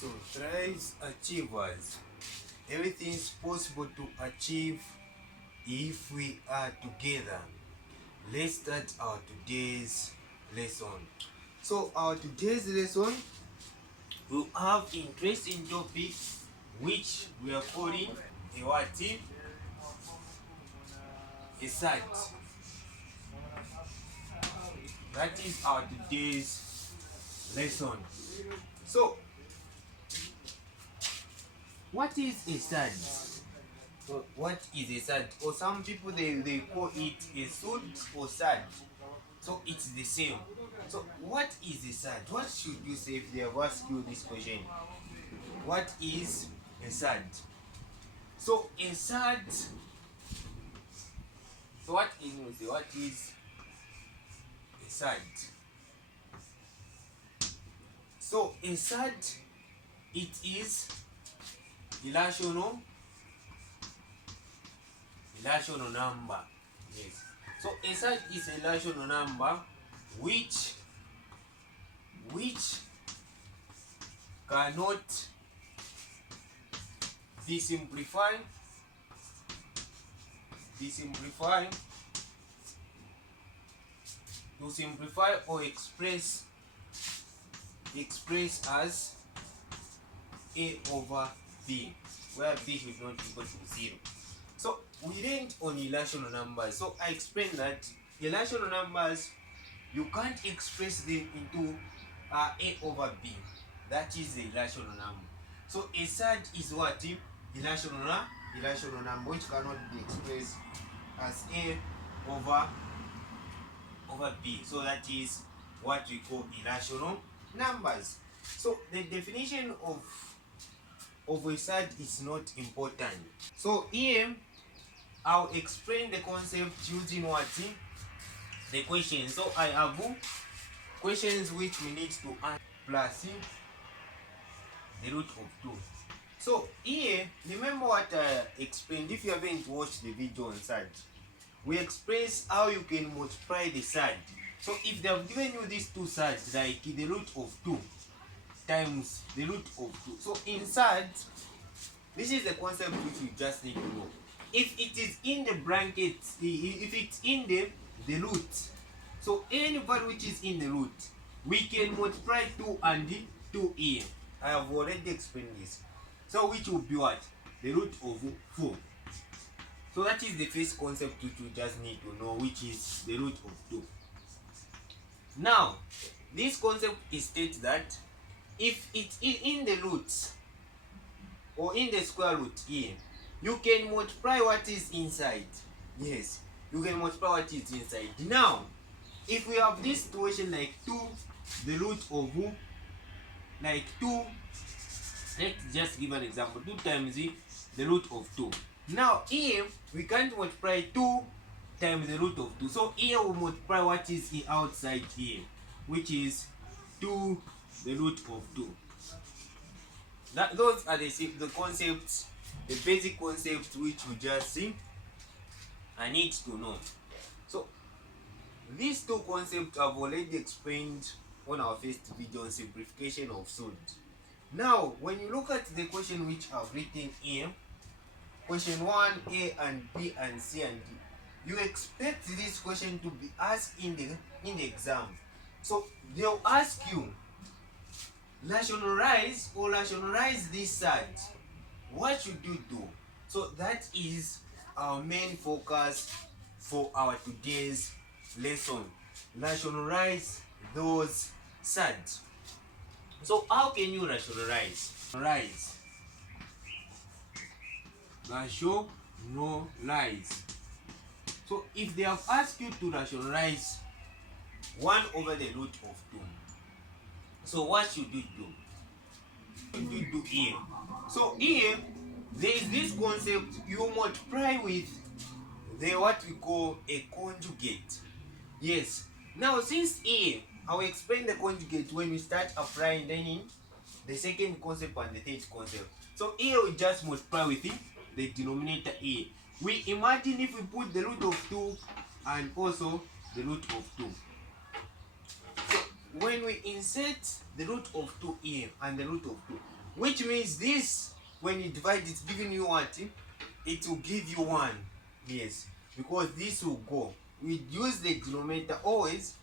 So, thrives achievers. Everything is possible to achieve if we are together. Let's start our today's lesson. So, our today's lesson will have interesting topic which we are calling a what team? A SURD. That is our today's lesson. So, what is a SURD? So what is a SURD? Or some people they call it a SURD or SURD. So it's the same. So what is a SURD? What should you say if they have asked you this question? What is a SURD? So a SURD. So what is a SURD? So a SURD, it is irrational number. Yes. So a SURD is a rational number which cannot be simplified to simplify or express as a over b, where b should not equal to 0. So we learned on irrational numbers. So I explained that irrational numbers, you can't express them into a over b. That is the irrational number. So a SURD is what? Irrational number which cannot be expressed as a over b. So that is what we call irrational numbers. So the definition of a SURD is not important. So here I'll explain the concept using what? The question. So I have questions which we need to answer plus the root of 2. So here, remember what I explained. If you haven't watched the video on SURD, we express how you can multiply the SURD. So if they have given you these two SURDs, like the root of 2 times the root of 2. So in SURD, this is the concept which you just need to know. If it is in the brackets, if it's in the root, so any value which is in the root, we can multiply 2 and 2 here. I have already explained this. So which will be what? The root of 4. So that is the first concept which you just need to know, which is the root of 2. Now, this concept states that if it's in the roots or in the square root here, you can multiply what is inside. Yes, you can multiply what is inside. Now, if we have this situation like 2, the root of like 2, let's just give an example. 2 times the root of 2. Now here we can't multiply 2 times the root of 2. So here we multiply what is outside here, which is 2 the root of 2. Those are the concepts, the basic concepts which we just see I need to know. So these two concepts I've already explained on our first video on simplification of SURD. Now when you look at the question which I've written here, question 1, A and B and C and D, you expect this question to be asked in the exam. So they'll ask you, rationalize this SURD. What should you do? So that is our main focus for our today's lesson. Rationalize those SURDs. So how can you rationalize? Rationalize. So if they have asked you to rationalize 1 over the root of 2, so what should you do? What should you do here? So here there is this concept, you multiply with the what we call a conjugate. Yes. Now since here I will explain the conjugate when we start applying then in the second concept and the third concept. So here we just multiply with the denominator here. We imagine if we put the root of 2 and also the root of 2. So when we insert the root of 2 here and the root of 2, which means this, when you divide, it's giving you what? It will give you 1. Yes, because this will go. We use the denominator always.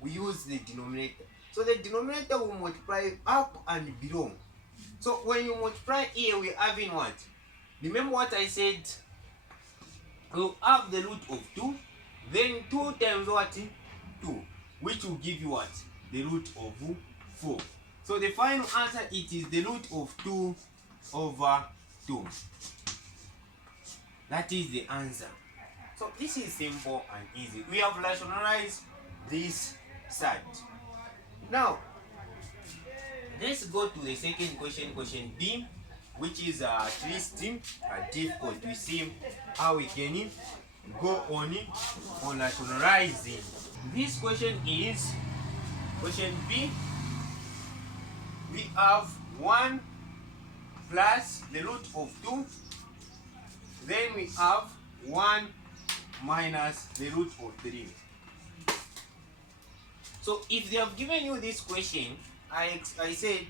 We use the denominator. So the denominator will multiply up and below. So when you multiply here, we're having what? Remember what I said? We'll have the root of 2. Then 2 times what? 2. Which will give you what? The root of 4. So the final answer, it is the root of 2 over 2. That is the answer. So this is simple and easy. We have rationalized this SURD. Now, let's go to the second question, question B, which is at least difficult. We see how we can go on rationalizing. This question is question B. We have 1 plus the root of 2. Then we have 1 minus the root of 3. So if they have given you this question, I said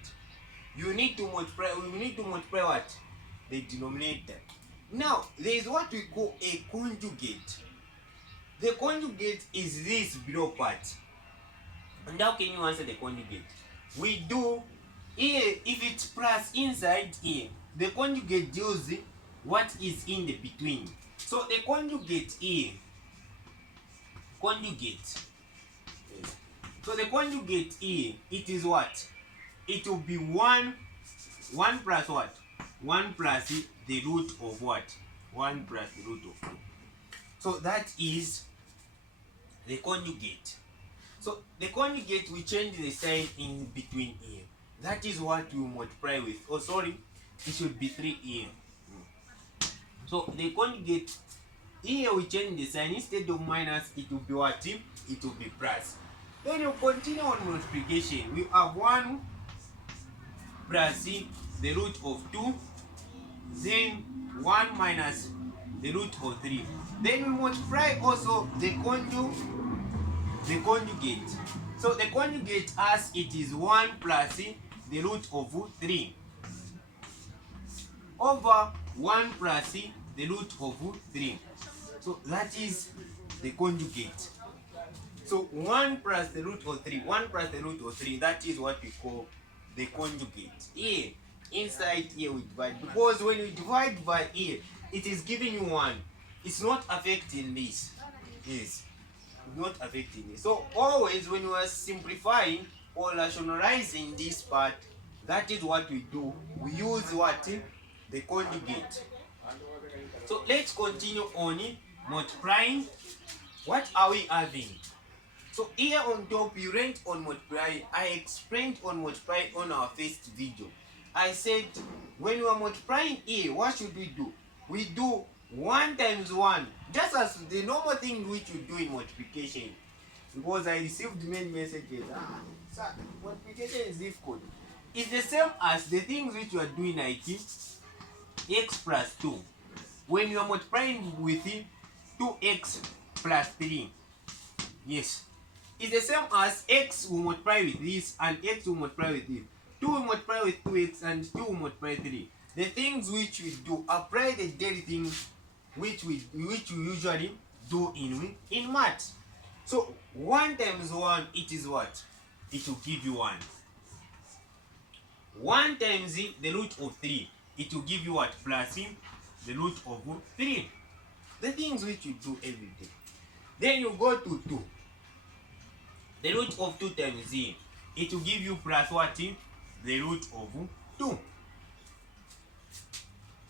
you need to multiply. We need to multiply what? The denominator. Now there is what we call a conjugate. The conjugate is this below part. And how can you answer the conjugate? We do here, if it's plus inside here, the conjugate deals what is in the between. So the conjugate here, conjugate. Yes. So the conjugate here, it is what? It will be 1 plus what? 1 plus the root of what? 1 plus the root of 2. So that is the conjugate. So the conjugate, we change the sign in between here. That is what we multiply with. Oh, sorry, it should be 3 here. So the conjugate, here we change the sign. Instead of minus, it will be what? It will be plus. Then you continue on multiplication. We have 1 plus the root of 2. Then 1 minus the root of 3. Then we multiply also the conjugate. So the conjugate, as it is 1 plus the root of 3 over 1 plus the root of 3. So that is the conjugate. So 1 plus the root of 3, 1 plus the root of 3, that is what we call the conjugate. Here, inside here we divide, because when we divide by here, it is giving you 1. It's not affecting this. Yes, not affecting this. So always when you are simplifying or rationalizing this part, that is what we do. We use what? The conjugate. So let's continue on multiplying. What are we having? So here on top, you learned on multiplying. I explained on multiplying on our first video. I said when you are multiplying here, what should we do? We do 1 times 1, just as the normal thing which you do in multiplication. Because I received many messages. Sir, multiplication is difficult. It's the same as the things which you are doing like x plus 2. When you are multiplying with 2x plus 3. Yes. It's the same as x will multiply with this and x will multiply with this. 2 will multiply with 2x and 2 will multiply 3. The things which we do, apply the daily things which we usually do in math. So 1 times 1, it is what? It will give you 1. 1 times the root of 3, it will give you what? Plus the root of 3. The things which you do every day. Then you go to 2. The root of 2 times z, it will give you plus what? The root of 2.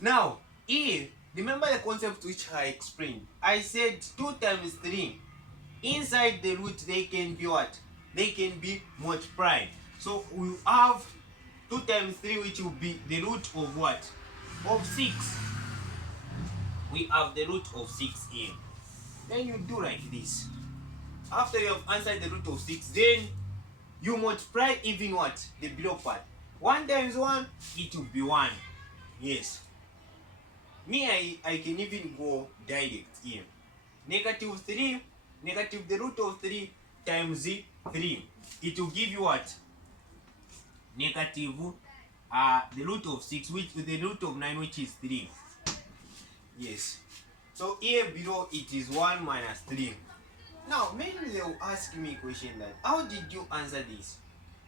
Now, here, remember the concept which I explained. I said 2 times 3. Inside the root, they can be what? They can be multiplied. So we have 2 times 3, which will be the root of what? Of 6. We have the root of 6 here. Then you do like this. After you have answered the root of 6, then you multiply even what? The below part. 1 times 1, it will be 1. Yes. Me, I can even go direct here. Negative 3, negative the root of 3 times 3. It will give you what? Negative the root of 6, which the root of 9, which is 3. Yes. So here below it is 1 minus 3. Now maybe they will ask me a question like, how did you answer this?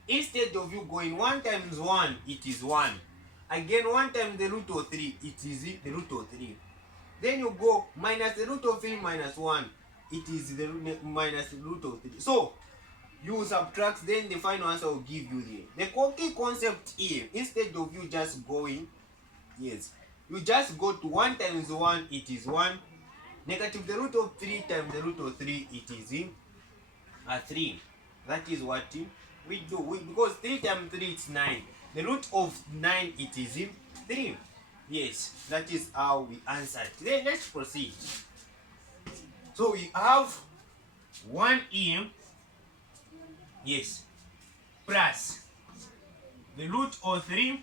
Instead of you going 1 times 1, it is 1. Again 1 times the root of 3, it is the root of 3. Then you go minus the root of 3 minus 1, it is the minus the root of 3. So you subtract, then the final answer will give you the key concept here. Instead of you just going, yes, you just go to 1 times 1, it is 1. Negative the root of 3 times the root of 3, it is in 3. That is what we do. Because 3 times 3 is 9. The root of 9, it is in 3. Yes, that is how we answered. Then let's proceed. So we have 1 EM, yes, plus the root of 3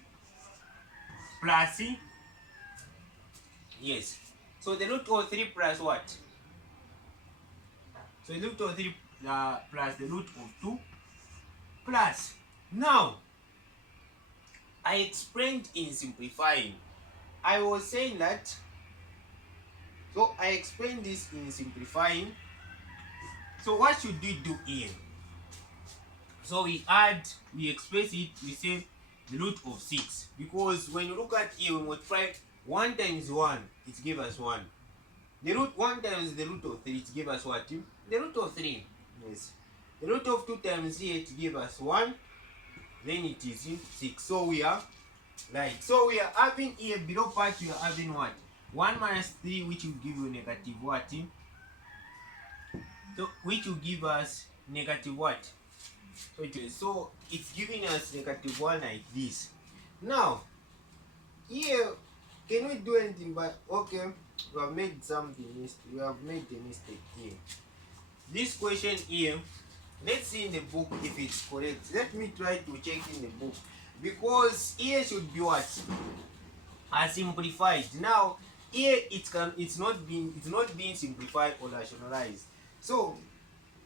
plus, yes. So the root of 3 plus what? So the root of 3 plus the root of 2 plus. Now, I explained in simplifying. I was saying that, so I explained this in simplifying. So what should we do here? So we express it, we say the root of 6. Because when you look at here, we multiply 1 times 1, it gives us 1. The root 1 times the root of 3, it gives us what? The root of 3. Yes. The root of 2 times here, it gives us 1. Then it is 6. So we are right. So we are having here below part, we are having what? 1 minus 3, which will give you negative what? So which will give us negative what? So it's giving us negative 1 like this. Now, here, can we do anything? But okay, we have made something. We have made a mistake here. This question here, let's see in the book if it's correct. Let me try to check in the book, because here should be what? Simplified. Now here it's not being simplified or rationalized. So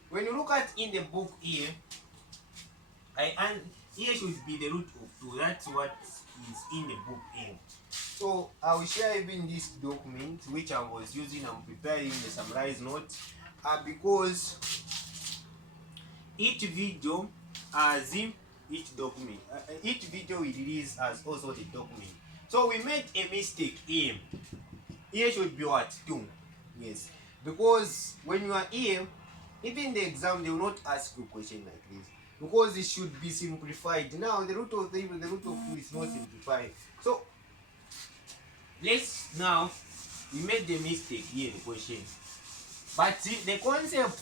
when you look at in the book here, and here should be the root of 2. That's what is in the book here. So I will share even this document which I was using. I'm preparing the summarized notes because each video has each document. Each video we release has also the document. So we made a mistake here. Here should be what? 2. Yes. Because when you are here, even the exam, they will not ask you a question like this. Because it should be simplified. Now the root of 3 with the root of 2 is not simplified. So let's now, we made the mistake here in the question. But the concept,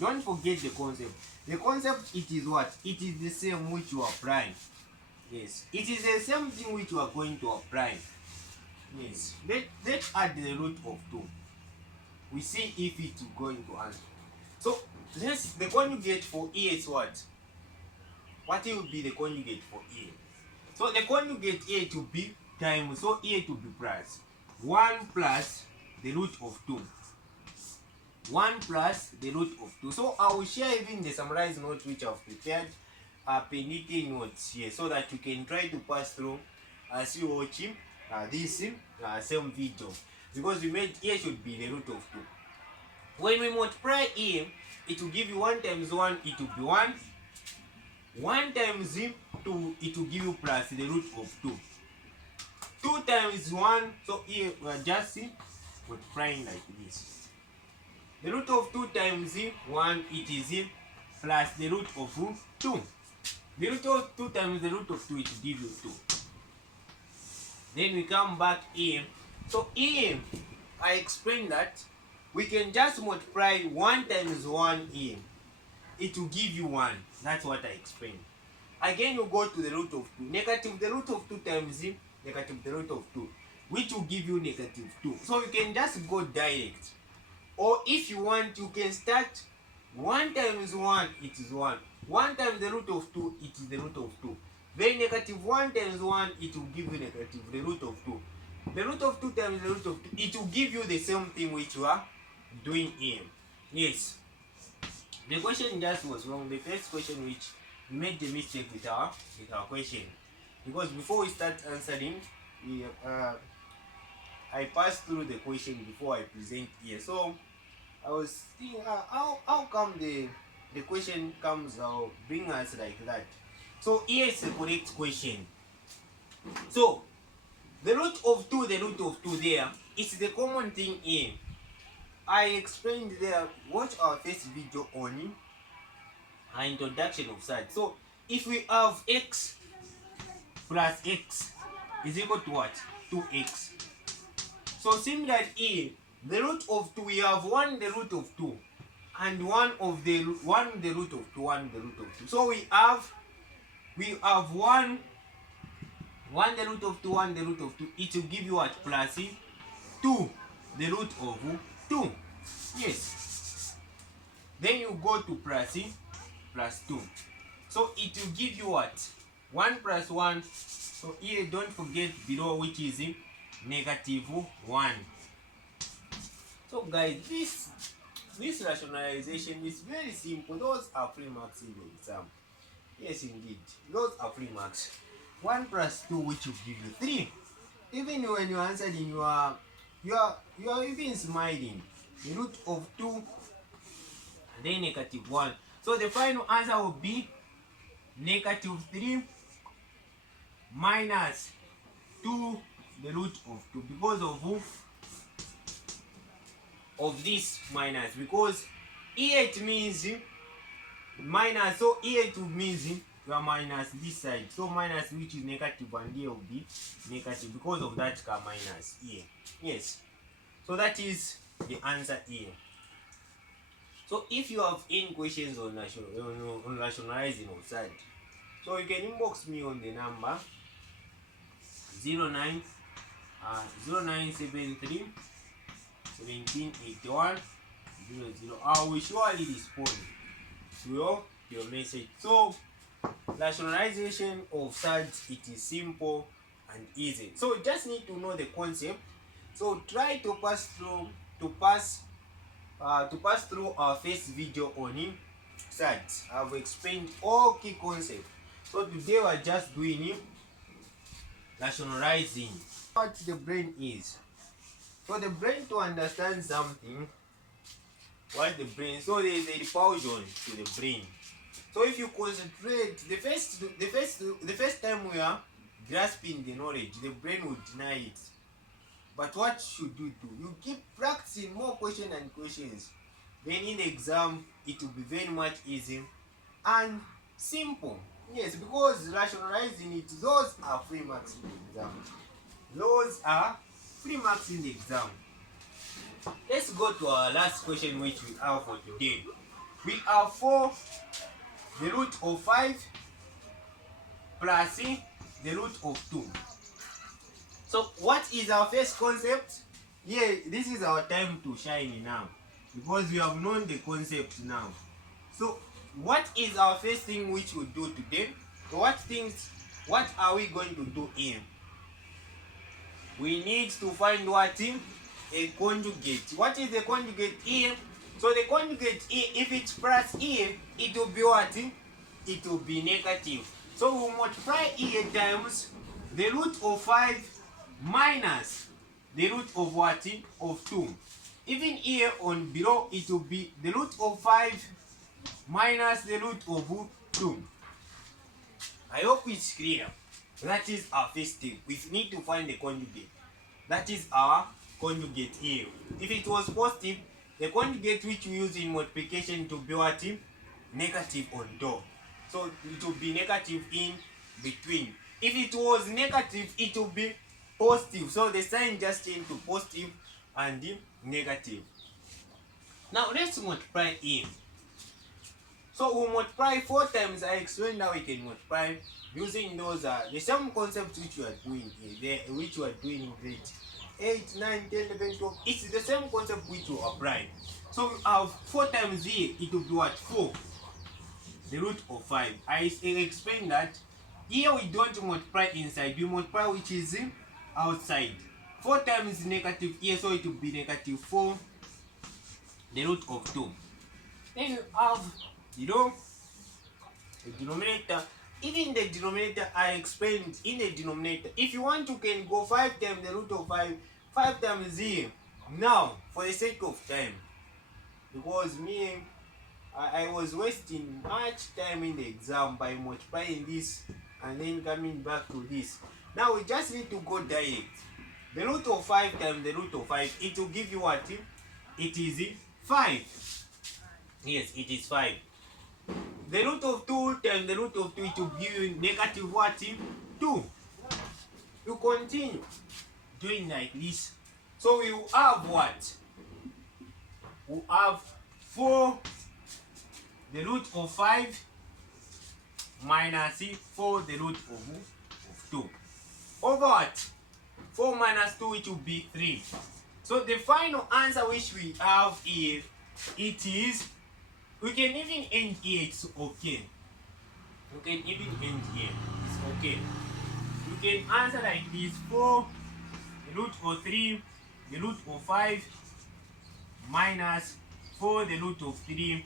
don't forget the concept. The concept, it is what? It is the same which you are applying. Yes. It is the same thing which you are going to apply. Yes. Let's add the root of 2. We see if it is going to answer. So the conjugate for E is what? What will be the conjugate for E? So the conjugate A to be times, so A to be plus 1 plus the root of 2. 1 plus the root of 2. So I will share even the summarized notes which I've prepared, penity notes here, so that you can try to pass through as you watching this same video. Because we made A should be the root of 2. When we multiply A, it will give you 1 times 1, it will be 1. 1 times 2, it will give you plus the root of 2. 2 times 1, so here we are just multiplying like this. The root of 2 times 1, it is plus the root of 2. The root of 2 times the root of 2, it will give you 2. Then we come back here. So here, I explained that we can just multiply 1 times 1 here. It will give you 1. That's what I explained. Again, you go to the root of 2. Negative the root of 2 times negative the root of 2, which will give you negative 2. So you can just go direct. Or if you want, you can start 1 times 1, it is 1. 1 times the root of 2, it is the root of 2. Then negative 1 times 1, it will give you negative the root of 2. The root of 2 times the root of 2, it will give you the same thing which you are doing here. Yes. The question just was wrong. The first question which we made the mistake with our question. because before we start answering, I pass through the question before I present here. So I was thinking, how come the question comes out bring us like that? So here is the correct question. So the root of 2, the root of 2 there, it's the common thing here. I explained there, watch our first video on an introduction of SURD. So if we have x plus x is equal to what? 2x. So similarly here, the root of 2, we have 1 the root of 2 and 1 the root of 2, 1 the root of 2. So we have 1 the root of 2, 1 the root of 2. It will give you what? Plus 2 the root of 2. Yes. Then you go to plus 2. So it will give you what? 1 plus 1. So here don't forget below, which is negative 1. So guys, this rationalization is very simple. Those are free marks in the exam. Yes indeed, those are free marks. 1 plus 2, which will give you 3. Even when you answered in you are even smiling. The root of 2 and then negative 1. So the final answer will be negative 3 minus 2 the root of 2, because of this minus, because here it means minus, so here it means you are minus this side, so minus, which is negative, and here will be negative because of that minus here. Yes, so that is the answer here. So if you have any questions on rationalizing or SURD, so you can inbox me on the number 0973 1781 00. I will surely respond to your message. So rationalization of SURD, it is simple and easy. So you just need to know the concept. So try to pass through our first video on SURD. I've explained all key concepts. So today we're just doing rationalizing. What the brain is. For the brain to understand something, what the brain, so there is a repulsion to the brain. So if you concentrate, the first time we are grasping the knowledge, the brain will deny it. But what should you do? You keep practicing more questions and questions. Then in the exam, it will be very much easy and simple. Yes, because rationalizing it, those are free marks in the exam. Those are free marks in the exam. Let's go to our last question, which we have for today. We have 4 the root of 5 plus the root of 2. So what is our first concept? Yeah, this is our time to shine now, because we have known the concept now. So what is our first thing which we'll do today? So what are we going to do here? We need to find what? A conjugate. What is the conjugate here? So the conjugate here, if it's plus here, it will be what? It will be negative. So we multiply here times the root of 5 minus the root of what? Of 2. Even here on below, it will be the root of 5 minus the root of 2. I hope it's clear. That is our first step. We need to find the conjugate. That is our conjugate here. If it was positive, the conjugate which we use in multiplication to be what? Negative on top. So it will be negative in between. If it was negative, it will be positive. So the sign just changed to positive and negative. Now let's multiply in. So we multiply 4 times. I explained how we can multiply using those the same concepts which we are doing here, which we are doing in grade 8, 9, 10, 11, 12. It's the same concept which we apply. So we have 4 times here, it will be what? 4. The root of 5. I explained that here we don't multiply inside, we multiply which is outside. 4 times negative here, so it will be negative 4, the root of 2. Then you have below the denominator Even the denominator, I explained in the denominator. If you want, you can go 5 times the root of 5, 5 times 0. Now, for the sake of time, because I was wasting much time in the exam by multiplying this and then coming back to this. Now we just need to go direct. The root of 5 times the root of 5, it will give you what? It is 5. Yes, it is 5. The root of 2 times the root of 2, it will give you negative what? 2. You continue doing like this. So we will have what? We have 4 the root of 5 minus 4 the root of 2. Over what? 4 minus 2, it will be 3. So the final answer which we have here, it is, we can even end here, it's okay. You can even end here, it's okay. You can answer like this: 4 the root of 3 the root of 5 minus 4 the root of 3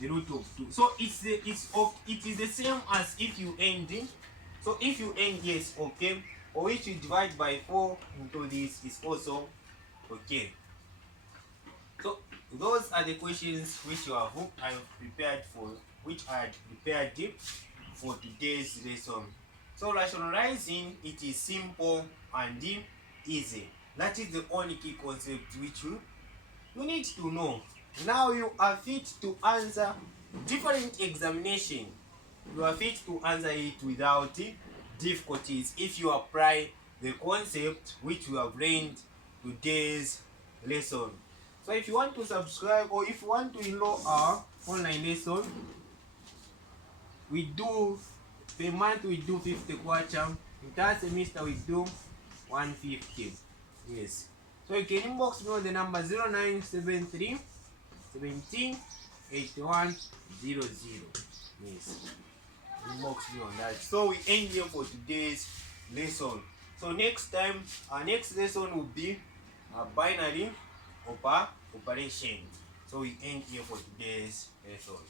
the root of 2. So it is the same as if you end in. So if you end, yes, okay. Or if you divide by 4 into this, is also okay. So those are the questions which I have prepared for, which I had prepared for today's lesson. So rationalizing, it is simple and easy. That is the only key concept which you need to know. Now you are fit to answer different examination. You are fit to answer it without difficulties if you apply the concept which you have learned today's lesson. So if you want to subscribe, or if you want to enroll our online lesson, we do per month we do 50 kwacha. In that semester we do 150. Yes. So you can inbox me on the number 0973 17 81 00. Yes. Inbox me on that. So we end here for today's lesson. So next time, our next lesson will be a binary operation. So we end here for today's lesson.